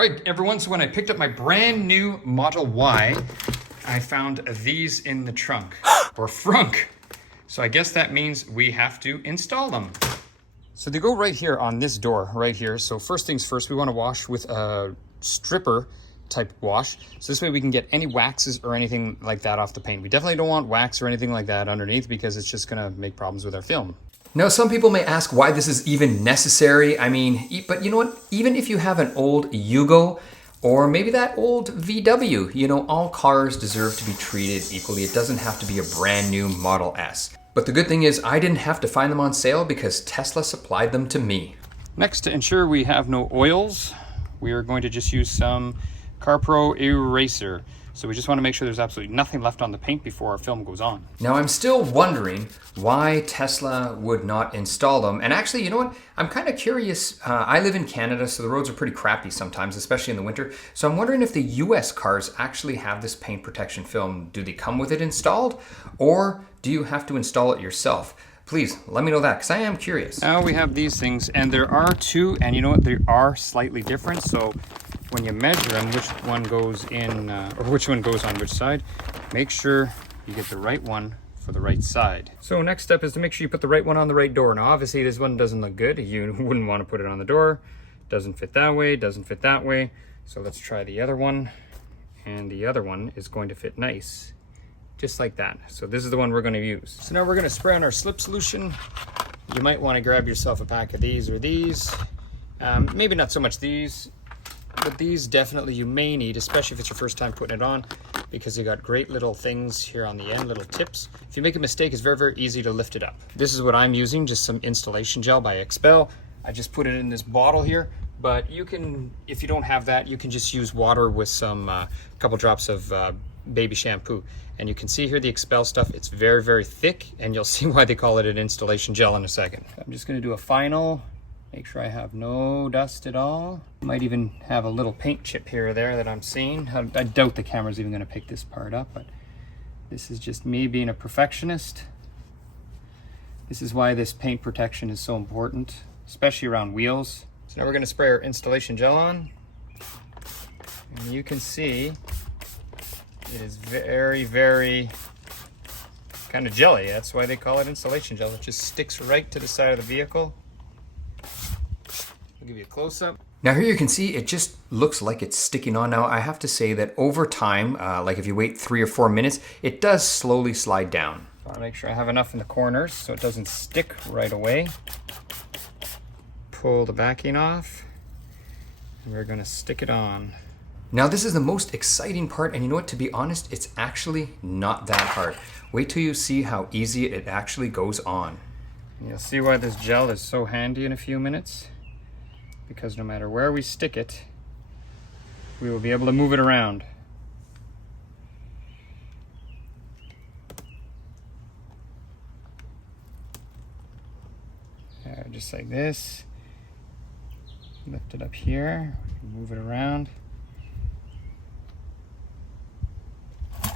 All right, everyone, so when I picked up my brand new Model Y, I found these in the trunk, or frunk. So I guess that means we have to install them. So they go right here on this door, right here. So first things first, we want to wash with a stripper type wash. So this way we can get any waxes or anything like that off the paint. We definitely don't want wax or anything like that underneath because it's just gonna make problems with our film. Now, some people may ask why this is even necessary. I mean, but you know what? Even if you have an old Yugo or maybe that old VW, you know, all cars deserve to be treated equally. It doesn't have to be a brand new Model S. But the good thing is I didn't have to find them on sale because Tesla supplied them to me. Next, to ensure we have no oils, we are going to just use some CarPro eraser. So we just want to make sure there's absolutely nothing left on the paint before our film goes on. Now, I'm still wondering why Tesla would not install them. And actually, you know what? I'm kind of curious. I live in Canada, so the roads are pretty crappy sometimes, especially in the winter. So I'm wondering if the US cars actually have this paint protection film. Do they come with it installed? Or do you have to install it yourself? Please let me know that, because I am curious. Now we have these things, and there are two, and you know what? They are slightly different. So when you measure them, which one goes in, or which one goes on which side, make sure you get the right one for the right side. So next step is to make sure you put the right one on the right door. Now obviously this one doesn't look good. You wouldn't want to put it on the door. Doesn't fit that way, doesn't fit that way. So let's try the other one. And the other one is going to fit nice, just like that. So this is the one we're going to use. So now we're going to spray on our slip solution. You might want to grab yourself a pack of these or these. Maybe not so much these, but these definitely you may need, especially if it's your first time putting it on, because they got great little things here on the end, little tips. If you make a mistake, it's very, very easy to lift it up. This is what I'm using, just some installation gel by Xpel. I just put it in this bottle here, but you can, if you don't have that, you can just use water with some couple drops of baby shampoo. And you can see here the Xpel stuff, it's very, very thick, and you'll see why they call it an installation gel in a second. I'm just gonna do a final, make sure I have no dust at all. Might even have a little paint chip here or there that I'm seeing. I doubt the camera's even gonna pick this part up, but this is just me being a perfectionist. This is why this paint protection is so important, especially around wheels. So now we're gonna spray our installation gel on. And you can see it is very, very kind of jelly. That's why they call it installation gel. It just sticks right to the side of the vehicle. I'll give you a close-up. Now here you can see it just looks like it's sticking on. Now I have to say that over time, like if you wait 3 or 4 minutes, it does slowly slide down. I want to make sure I have enough in the corners so it doesn't stick right away. Pull the backing off, and we're going to stick it on. Now this is the most exciting part, and you know what, to be honest, it's actually not that hard. Wait till you see how easy it actually goes on. And you'll see why this gel is so handy in a few minutes, because no matter where we stick it, we will be able to move it around. Just like this. Lift it up here, move it around.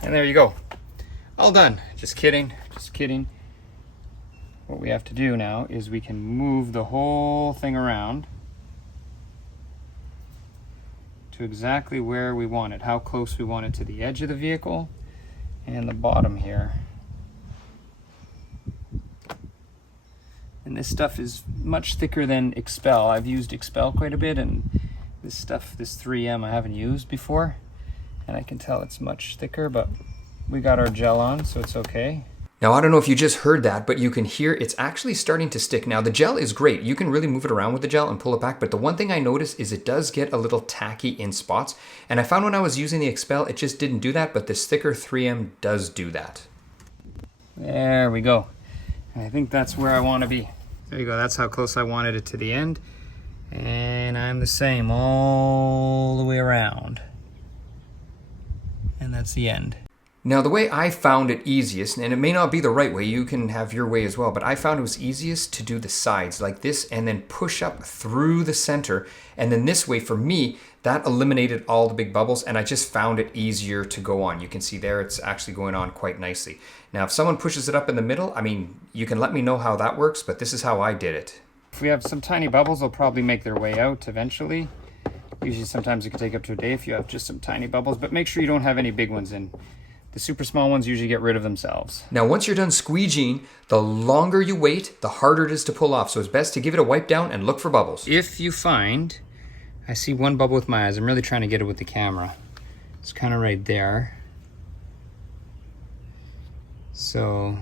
And there you go. All done. Just kidding, just kidding. What we have to do now is we can move the whole thing around to exactly where we want it, how close we want it to the edge of the vehicle and the bottom here. And this stuff is much thicker than Xpel. I've used Xpel quite a bit, and this stuff, this 3M, I haven't used before. And I can tell it's much thicker, but we got our gel on, so it's okay. Now, I don't know if you just heard that, but you can hear it's actually starting to stick. Now, the gel is great. You can really move it around with the gel and pull it back, but the one thing I noticed is it does get a little tacky in spots. And I found when I was using the Xpel, it just didn't do that, but this thicker 3M does do that. There we go. I think that's where I want to be. There you go, that's how close I wanted it to the end. And I'm the same all the way around. And that's the end. Now, the way I found it easiest, and it may not be the right way, you can have your way as well, but I found it was easiest to do the sides like this and then push up through the center. And then this way, for me, that eliminated all the big bubbles, and I just found it easier to go on. You can see there it's actually going on quite nicely. Now, if someone pushes it up in the middle, I mean, you can let me know how that works, but this is how I did it. If we have some tiny bubbles, they'll probably make their way out eventually. Usually sometimes it can take up to a day if you have just some tiny bubbles, but make sure you don't have any big ones in. The super small ones usually get rid of themselves. Now, once you're done squeegeeing, the longer you wait, the harder it is to pull off. So it's best to give it a wipe down and look for bubbles. If you find, I see one bubble with my eyes. I'm really trying to get it with the camera. It's kind of right there. So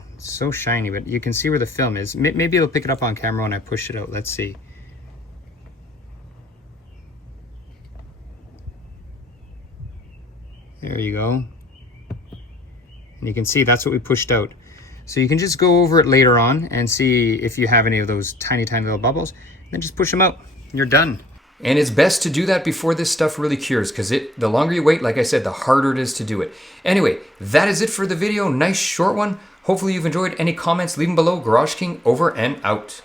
shiny, but you can see where the film is. Maybe it'll pick it up on camera when I push it out. Let's see. There you go. And you can see that's what we pushed out. So you can just go over it later on and see if you have any of those tiny, tiny little bubbles. Then just push them out. You're done. And it's best to do that before this stuff really cures, because the longer you wait, like I said, the harder it is to do it. Anyway, that is it for the video. Nice short one. Hopefully you've enjoyed. Any comments, leave them below. GarageKing over and out.